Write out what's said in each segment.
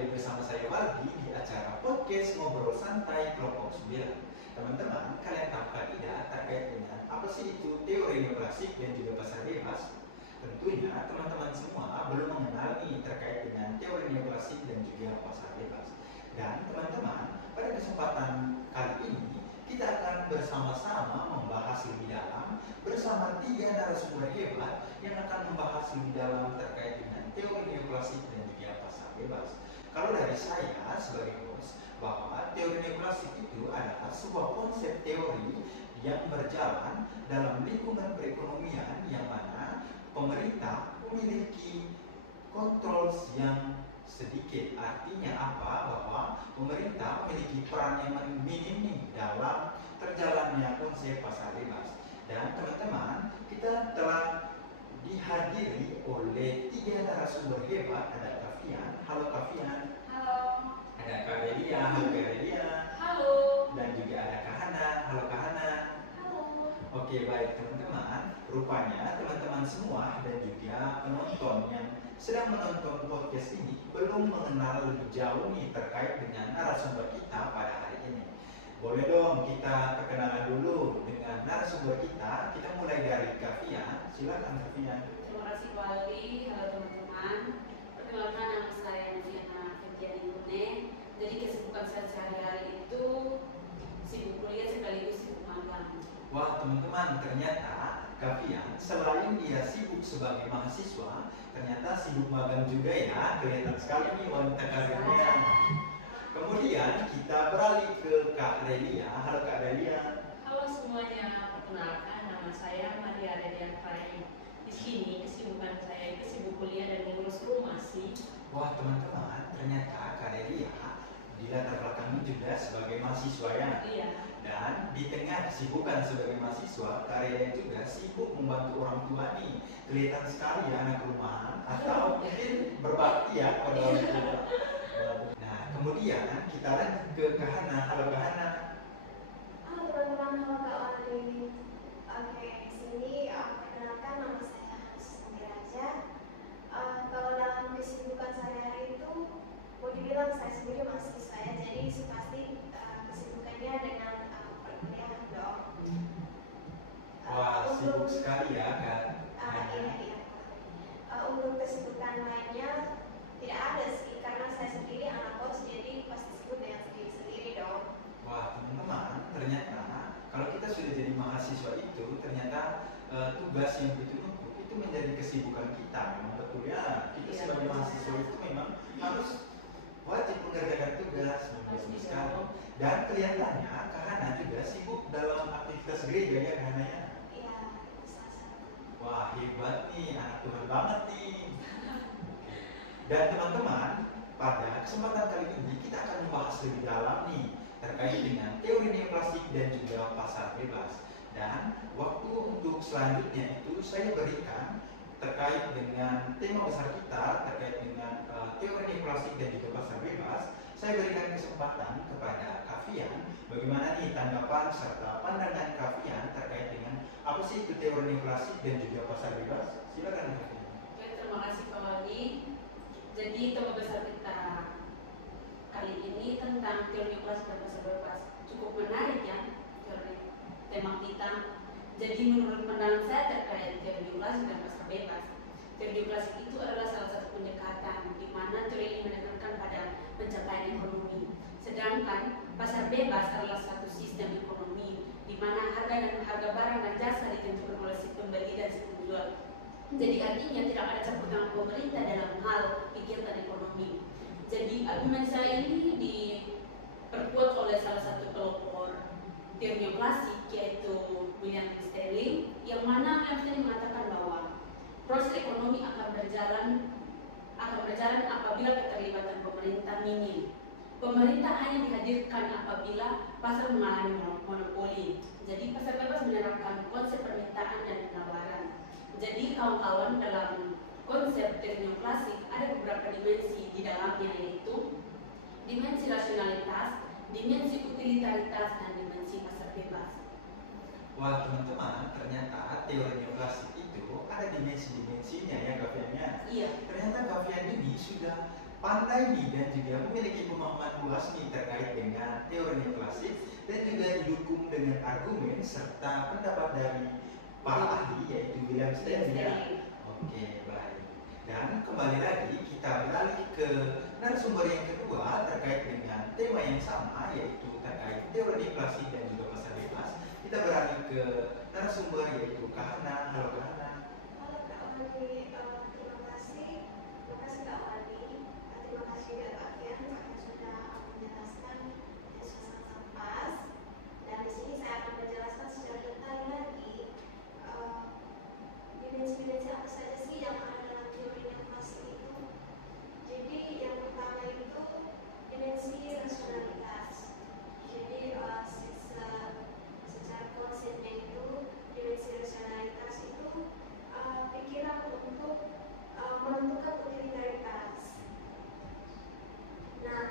lagi bersama saya Waldi di acara podcast Ngobrol Santai Kelompok 9. Teman-teman, kalian tahu tidak terkait dengan apa sih itu teori neoklasik dan juga pasar bebas? Tentunya teman-teman semua belum mengenal nih terkait dengan teori neoklasik dan juga pasar bebas. Dan teman-teman, pada kesempatan kali ini kita akan bersama-sama membahas lebih dalam bersama 3 narasumber hebat yang akan membahas lebih dalam terkait dengan teori neoklasik dan juga pasar bebas. Kalau dari saya sebagai host, bahwa teori neoklasik itu adalah sebuah konsep teori yang berjalan dalam lingkungan perekonomian yang mana pemerintah memiliki kontrol yang sedikit. Artinya apa? Bahwa pemerintah memiliki peran yang minim nih dalam terjalannya konsep pasar bebas. Dan teman-teman, kita telah dihadiri oleh 3 narasumber hebat. Ada Kavian, halo Kavian. Halo. Ada Kak Delia, halo Kak Delia. Halo. Dan juga ada Kak Hana, halo Kak Hana. Halo. Oke, baik teman-teman, rupanya teman-teman semua dan juga penonton yang sedang menonton podcast ini belum mengenal lebih jauh nih terkait dengan narasumber kita pada hari ini. Boleh dong kita perkenalan dulu dengan narasumber kita. Kita mulai dari Kavian. Silakan Kavian. Terima kasih Waldi. Halo teman-teman. Perkenalkan, nama saya Noviana Febriani Mune. Jadi kesibukan saya sehari-hari itu sibuk kuliah sekaligus sibuk magang. Wah teman-teman, ternyata Kavian selain dia sibuk sebagai mahasiswa, ternyata sibuk magang juga ya. Kelihatan sekali nih wanita karirnya. Kemudian kita beralih ke Kak Delia. Halo Kak Delia. Halo semuanya, perkenalkan nama saya Maria Dedian Farai. Di sini kesibukan saya itu sibuk kuliah dan ngurus rumah sih. Wah teman-teman, ternyata Kak Delia di latar belakangnya juga sebagai mahasiswa ya. Iya. Dan di tengah kesibukan sebagai mahasiswa, Kak Delia juga sibuk membantu orang tua nih. Kelihatan sekali ya anak rumahan atau mungkin berbakti ya pada orang tua. Nah, kemudian kita lanjut ke Kak Hana. Halo Kak Hana. Halo teman-teman, halo Kak Wali. Oke, di sini perkenalkan nama saya Hans Miraja. Kalau dalam kesibukan sehari-hari itu, mau dibilang saya sendiri mahasiswa ya, jadi pasti kesibukannya dengan perkuliahan dong. Wah, sibuk sekali ya Kak. Iya. Untuk kesibukan lainnya tidak ada sih, karena saya sendiri anak kos, jadi pasti sibuk dengan sendiri-sendiri dong. Wah teman-teman, ternyata kalau kita sudah jadi mahasiswa itu ternyata tugas yang dituntut itu menjadi kesibukan kita. Memang betul ya, kita sebagai mahasiswa itu memang harus wajib mengerjakan tugas, betul sekali. Dan kelihatannya Kak Hana juga sibuk dalam aktivitas gereja ya Kak Hana ya. Iya, salah satu. Wah hebat nih, anak Tuhan banget nih. Dan teman-teman, pada kesempatan kali ini kita akan membahas lebih dalam nih terkait dengan teori neoklasik dan juga pasar bebas. Dan waktu untuk selanjutnya itu saya berikan terkait dengan tema besar kita terkait dengan teori neoklasik dan juga pasar bebas. Saya berikan kesempatan kepada Kavian bagaimana nih tanggapan serta pandangan Kavian terkait dengan apa sih itu teori neoklasik dan juga pasar bebas. Silakan Kavian. Oke, terima kasih Pak Waldi. Jadi tema besar kita kali ini tentang teori neoklasik dan pasar bebas cukup menarik ya tema kita. Jadi menurut pandangan saya terkait teori neoklasik dan pasar bebas, teori neoklasik itu adalah salah satu pendekatan di mana teori ini menekankan pada pencapaian ekonomi. Sedangkan pasar bebas adalah satu sistem ekonomi di mana harga barang dan jasa ditentukan oleh si pembeli dan si penjual. Jadi artinya tidak ada campur tangan pemerintah dalam hal kegiatan ekonomi. Jadi argumen saya ini diperkuat oleh salah satu pelopor teori neoklasik yaitu William Sterling, yang mana William Sterling mengatakan bahwa proses ekonomi akan berjalan apabila keterlibatan pemerintah minim. Pemerintah hanya dihadirkan apabila pasar mengalami monopoli. Jadi pasar bebas menerapkan konsep permintaan dan penawaran. Jadi kawan-kawan, dalam konsep teori neoklasik ada beberapa dimensi di dalamnya, yaitu dimensi rasionalitas, dimensi utilitaritas, dan dimensi pasar bebas. Wah teman-teman, ternyata teori neoklasik itu ada dimensi-dimensinya ya Kavian ya. Iya. Ternyata Kavian ini sudah pandai nih dan juga memiliki pemahaman luas nih terkait dengan teori neoklasik dan juga didukung dengan argumen serta pendapat dari para ahli yaitu William Stanley. Oke, baik. Dan kembali lagi kita beralih ke narasumber yang kedua terkait dengan tema yang sama yaitu terkait teori neoklasik dan juga pasar bebas. Kita beralih ke narasumber yaitu Kak Hana. Halo Kak Hana. Halo Kak Wani, terima kasih Kak Wani, terima kasih juga Kak Fian sudah menjelaskan yang sangat pas. Dan di sini saya akan menjelaskan secara detail lagi dimensi-dimensi apa saja sih yang ada dalam teori neoklasik itu. Jadi yang pertama itu dimensi rasionalitas. Jadi secara konsepnya itu dimensi rasionalitas itu pikiran untuk menentukan utilitaritas. Nah,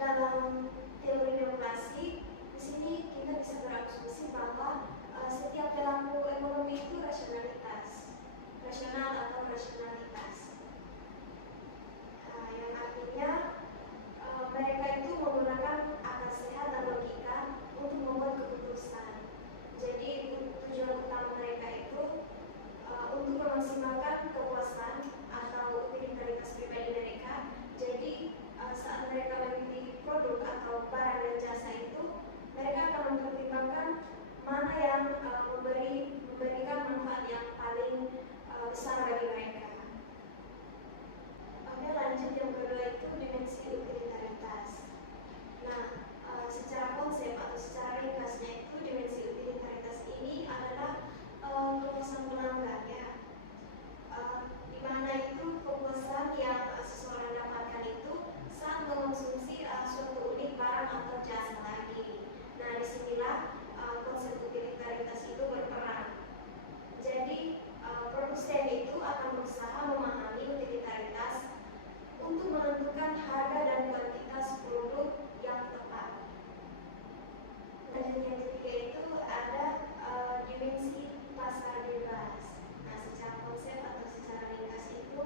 dalam teori neoklasik di sini kita bisa berasumsi bahwa setiap pelaku ekonomi itu rasional atau rasionalitas. Yang artinya mereka itu menggunakan akal sehat dan logika untuk membuat keputusan. Jadi tujuan utama mereka itu untuk memaksimalkan kepuasan atau utilitaritas pribadi mereka. Jadi saat mereka memiliki produk atau barang dan jasa itu, mereka akan mempertimbangkan mana yang memberikan manfaat yang paling besar bagi mereka. Oke, lanjut yang kedua itu dimensi utilitaritas. Nah, secara konsep atau secara ringkasnya itu dimensi utilitaritas ini adalah kepuasan pelanggan ya. Di mana itu kepuasan yang seseorang dapatkan itu saat mengonsumsi suatu unit barang atau jasa lagi. Nah, disinilah konsep utilitaritas itu berperan. Jadi produsen itu akan berusaha memahami utilitaritas untuk menentukan harga dan kuantitas produk yang tepat. Lanjut yang ketiga itu ada dimensi pasar bebas. Nah, secara konsep atau secara ringkas itu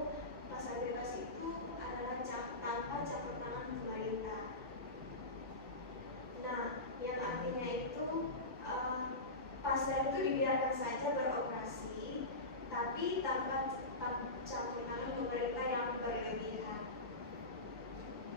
pasar bebas itu adalah tanpa campur tangan pemerintah. Nah, yang artinya itu pasar itu dibiarkan saja beroperasi, tapi tanpa campur tangan pemerintah yang berlebihan.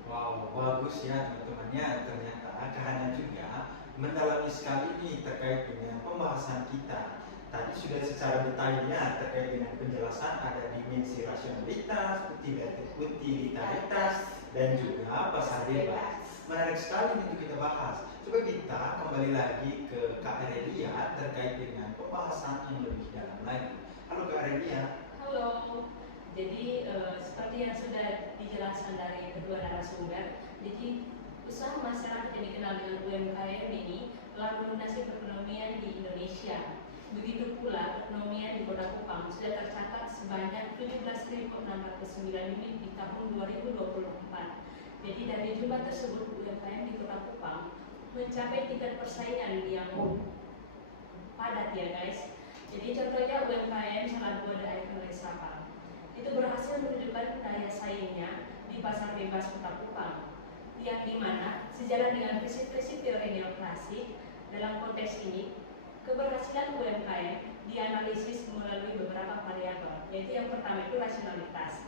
Wow, bagus ya teman-teman ya. Ternyata Kak Hana juga mendalami sekali nih terkait dengan pembahasan kita. Tadi sudah secara detailnya terkait dengan penjelasan ada dimensi rasionalitas, utilitaritas, dan juga pasar bebas. Menarik sekali untuk kita bahas. Coba kita kembali lagi ke Kak Arelia terkait dengan pembahasan yang lebih dalam lagi. Halo Kak Arelia. Halo. Jadi seperti yang sudah dijelaskan dari kedua narasumber, jadi usaha masyarakat yang dikenal dengan UMKM ini telah mendominasi perekonomian di Indonesia. Begitu pula perekonomian di Kota Kupang sudah tercatat sebanyak 17.609 unit di tahun 2024. Jadi dari jumlah tersebut UMKM di Kota Kupang mencapai tingkat persaingan yang padat ya guys. Jadi contohnya UMKM Salatiga Icon Resapa itu berhasil menunjukkan daya saingnya di pasar bebas Kota Kupang, yang dimana sejalan dengan prinsip-prinsip teori neoklasik. Dalam konteks ini, keberhasilan UMKM dianalisis melalui beberapa variabel, yaitu yang pertama itu rasionalitas.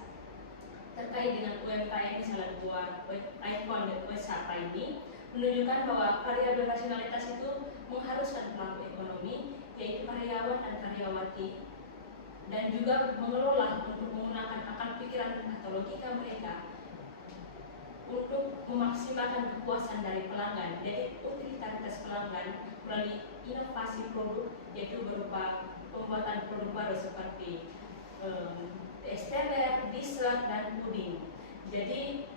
Terkait dengan UMKM Salatiga Icon Resapa ini menunjukkan bahwa variabel rasionalitas itu mengharuskan pelaku ekonomi, yaitu karyawan dan karyawati, dan juga mengelola untuk menggunakan akal pikiran atau logika mereka untuk memaksimalkan kepuasan dari pelanggan. Jadi utilitaritas pelanggan melalui inovasi produk, yaitu berupa pembuatan produk baru seperti es teler, dessert, dan puding. Jadi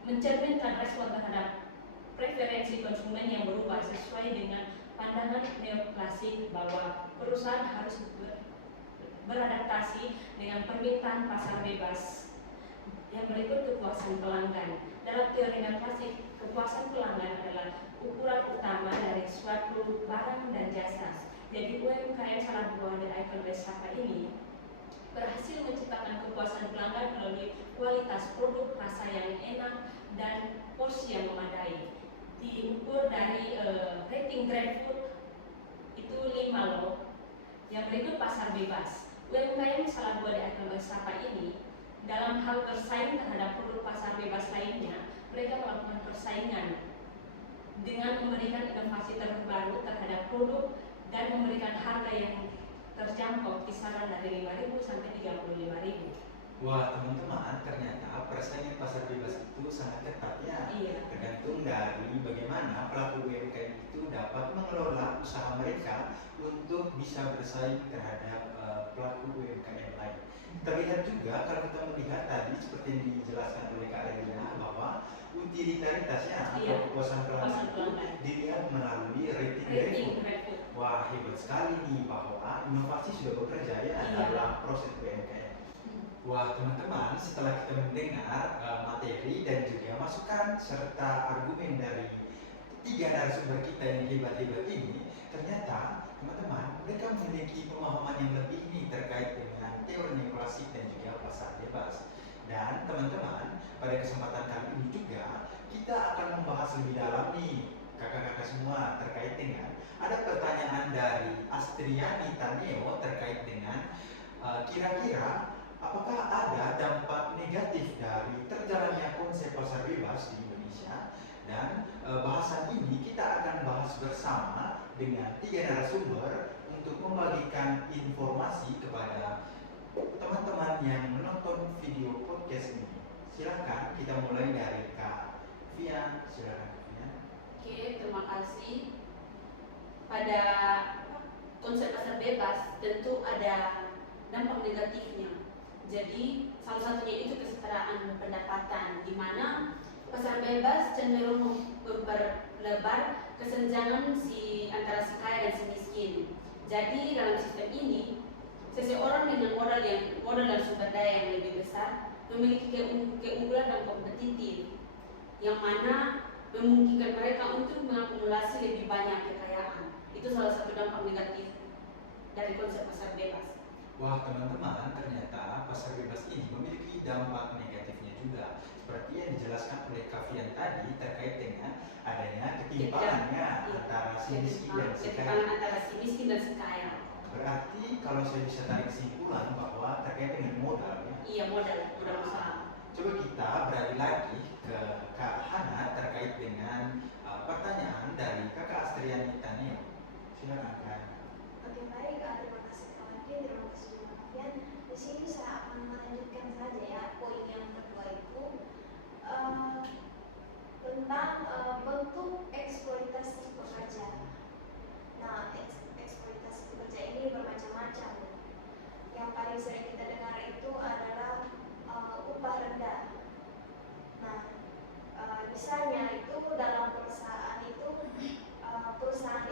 mencerminkan respon terhadap preferensi konsumen yang berubah sesuai dengan pandangan neoklasik bahwa perusahaan harus beradaptasi dengan permintaan pasar bebas. Yang berikut kepuasan pelanggan. Dalam teori neoklasik, kepuasan pelanggan adalah ukuran utama dari suatu barang dan jasa. Jadi UMKM Salatiga Icon Resapa ini berhasil menciptakan kepuasan pelanggan melalui kualitas produk, rasa yang enak, dan porsi yang memadai. Diukur dari rating GrabFood itu 5 loh. Yang berikut pasar bebas. UMKM Salabua di Agama Sapa ini dalam hal bersaing terhadap produk pasar bebas lainnya, mereka melakukan persaingan dengan memberikan inovasi terbaru terhadap produk dan memberikan harga yang terjangkau kisaran dari 5.000 sampai 35.000. Wah teman-teman, ternyata persaingan pasar bebas itu sangat ketat ya. Iya. Tergantung dari bagaimana pelaku UMKM itu dapat mengelola usaha mereka untuk bisa bersaing terhadap pelaku UMKM lain. Terlihat juga kalau kita melihat tadi seperti yang dijelaskan oleh Kak Regina bahwa utilitaritasnya Iya, atau kepuasan pelanggan itu pelanggan. dilihat melalui rating Rating GrabFood. GrabFood. Wah hebat sekali nih bahwa inovasi sudah bekerja ya Iya. dalam proses UMKM. Wah teman-teman, setelah kita mendengar materi dan juga masukan serta argumen dari 3 narasumber kita yang hebat-hebat ini, ternyata teman-teman mereka memiliki pemahaman yang lebih nih terkait dengan teori neoklasik dan juga pasar bebas. Dan teman-teman, pada kesempatan kali ini juga kita akan membahas lebih dalam nih kakak-kakak semua terkait dengan ada pertanyaan dari Astriani Taneo terkait dengan kira-kira apakah ada dampak negatif dari terjalannya konsep pasar bebas di Indonesia? Dan bahasan ini kita akan bahas bersama dengan 3 narasumber untuk membagikan informasi kepada teman-teman yang menonton video podcast ini. Silakan kita mulai dari Kak Fian. Silakan Kak Fian. Oke, terima kasih. Pada konsep pasar bebas tentu ada dampak negatifnya. Jadi salah satunya itu kesetaraan pendapatan, di mana pasar bebas cenderung memperlebar kesenjangan antara si kaya dan si miskin. Jadi dalam sistem ini, seseorang dengan modal dan sumber daya yang lebih besar memiliki keunggulan dan kompetitif, yang mana memungkinkan mereka untuk mengakumulasi lebih banyak kekayaan. Itu salah satu dampak negatif dari konsep pasar bebas. Wah teman-teman, ternyata pasar bebas ini memiliki dampak negatifnya juga. Seperti yang dijelaskan oleh Kavian tadi terkait dengan adanya ketimpangannya antara si miskin dan si kaya. Ketimpangan antara si miskin dan si kaya. Berarti kalau saya bisa tarik kesimpulan bahwa terkait dengan modal ya. Iya, modal usaha. Coba kita beralih lagi ke Kak Hana terkait dengan pertanyaan dari Kakak Astriani Taneo. Silakan Kak. Oke baik, terima kasih Kak Wandi, terima kasih Kak Fian. Di sini saya akan melanjutkan saja ya poin yang kedua itu tentang bentuk eksploitasi pekerja. Nah, eksploitasi pekerja ini bermacam-macam. Yang paling sering kita dengar itu adalah upah rendah. Nah, misalnya itu dalam perusahaan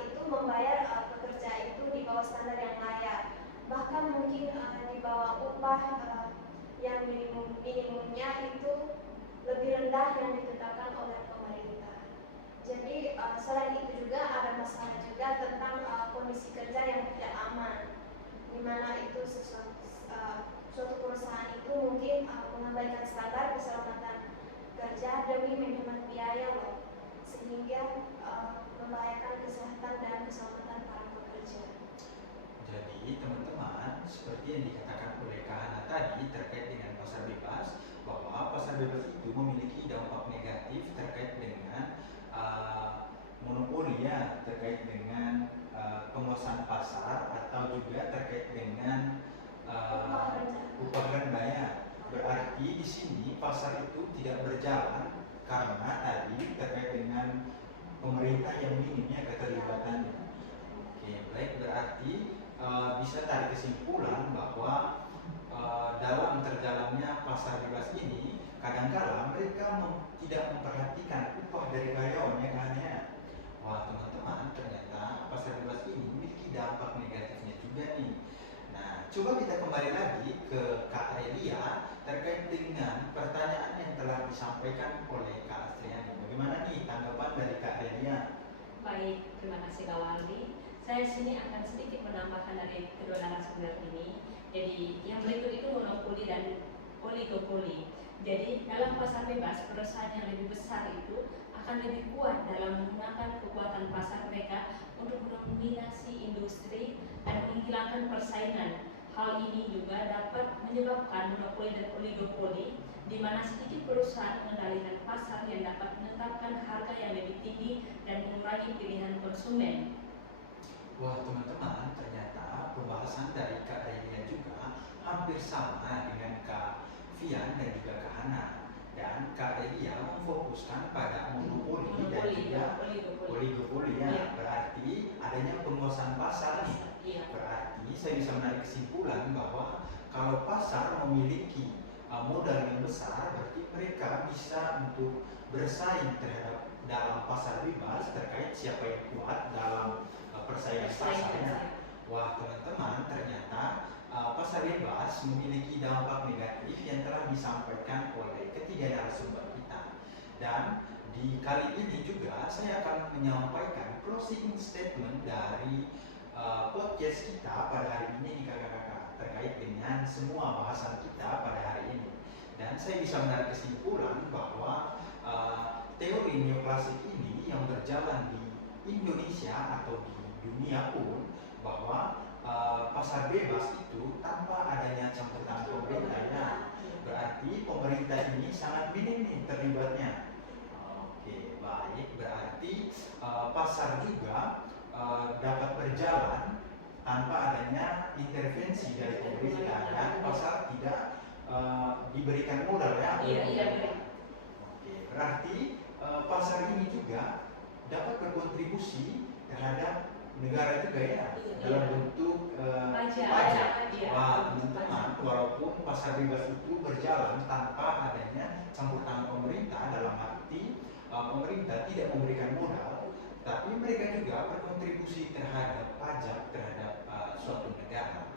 itu membayar pekerja itu di bawah standar yang layak, bahkan mungkin di bawah upah yang minimumnya itu lebih rendah yang ditetapkan oleh pemerintah. Jadi selain itu juga ada masalah juga tentang kondisi kerja yang tidak aman, di mana itu suatu perusahaan itu mungkin mengabaikan standar keselamatan kerja demi menghemat biaya loh, sehingga membahayakan kesehatan dan keselamatan para pekerja. Jadi teman-teman, seperti yang dikatakan oleh Kak Hana tadi terkait dengan pasar bebas, bahwa pasar bebas itu memiliki dampak negatif terkait dengan monopoli ya, terkait dengan penguasaan pasar atau juga terkait dengan upah rendah ya. Berarti di sini pasar itu tidak berjalan karena tadi terkait dengan pemerintah yang minimnya keterlibatannya. Oke, baik, berarti bisa tarik kesimpulan bahwa dalam terjalannya pasar bebas ini kadang-kala mereka tidak memperhatikan upah dari karyawannya kan ya. Wah teman-teman, ternyata pasar bebas ini memiliki dampak negatifnya juga nih. Nah, coba kita kembali lagi ke Kak Elia terkait dengan pertanyaan yang telah disampaikan oleh Kak Astriani. Bagaimana nih tanggapan dari Kak Elia? Baik, terima kasih Kak Wandi. Saya sini akan sedikit menambahkan dari kedua narasumber ini. Jadi yang berikut itu monopoli dan oligopoli. Jadi dalam pasar bebas, perusahaan yang lebih besar itu akan lebih kuat dalam menggunakan kekuatan pasar mereka untuk mendominasi industri dan menghilangkan persaingan. Hal ini juga dapat menyebabkan monopoli dan oligopoli, di mana sedikit perusahaan mengendalikan pasar yang dapat menetapkan harga yang lebih tinggi dan mengurangi pilihan konsumen. Wah teman-teman, ternyata pembahasan dari Kak Relia juga hampir sama dengan Kak Fian dan juga Kak Hana. Dan Kak Relia memfokuskan pada monopoli dan juga oligopoli ya. Iya. Berarti adanya penguasaan pasar nih. Iya. Berarti saya bisa menarik kesimpulan bahwa kalau pasar memiliki modal yang besar, berarti mereka bisa untuk bersaing terhadap dalam pasar bebas terkait siapa yang kuat dalam persaingan pasarnya. Wah teman-teman, ternyata pasar bebas memiliki dampak negatif yang telah disampaikan oleh ketiga narasumber kita. Dan di kali ini juga saya akan menyampaikan closing statement dari podcast kita pada hari ini nih kakak-kakak, terkait dengan semua bahasan kita pada hari ini. Dan saya bisa menarik kesimpulan bahwa teori neoklasik ini yang berjalan di Indonesia atau di dunia pun, bahwa pasar bebas itu tanpa adanya campur tangan pemerintah, berarti pemerintah ini sangat minim nih terlibatnya. Oke, baik, berarti pasar juga dapat berjalan tanpa adanya intervensi dari pemerintah dan pasar tidak diberikan modal ya. Iya. Oke, berarti pasar ini juga dapat berkontribusi terhadap negara juga ya, dalam bentuk pajak. Wah teman-teman, walaupun pasar bebas itu berjalan tanpa adanya campur tangan pemerintah, dalam arti pemerintah tidak memberikan modal, tapi mereka juga berkontribusi terhadap pajak terhadap suatu negara.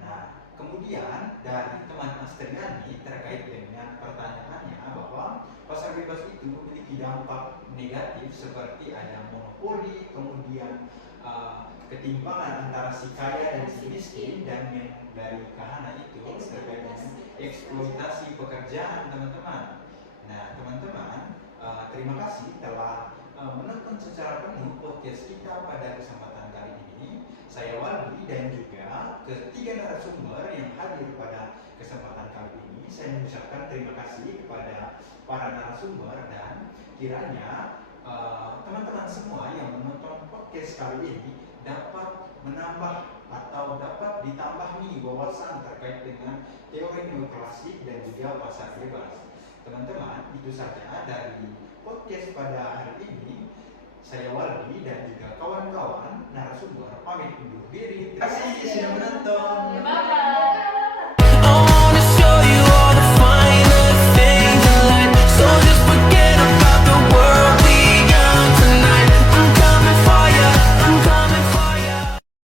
Nah, kemudian dari teman Astriani terkait dengan pertanyaannya bahwa pasar bebas itu memiliki dampak negatif seperti ada monopoli, kemudian ketimpangan antara si kaya dan si miskin, dan yang dari Kahana itu terkait dengan eksploitasi pekerjaan teman-teman. Nah teman-teman, terima kasih telah menonton secara penuh podcast kita pada kesempatan kali ini. Saya Waldi dan juga ketiga narasumber yang hadir pada kesempatan kali ini, saya mengucapkan terima kasih kepada para narasumber, dan kiranya teman-teman semua yang menonton podcast kali ini dapat menambah atau dapat ditambah nih wawasan terkait dengan teori neoklasik dan juga pasar bebas. Teman-teman, itu saja dari podcast pada hari ini. Saya Waldi dan juga kawan-kawan narasumber pamit undur diri. Terima kasih sudah menonton.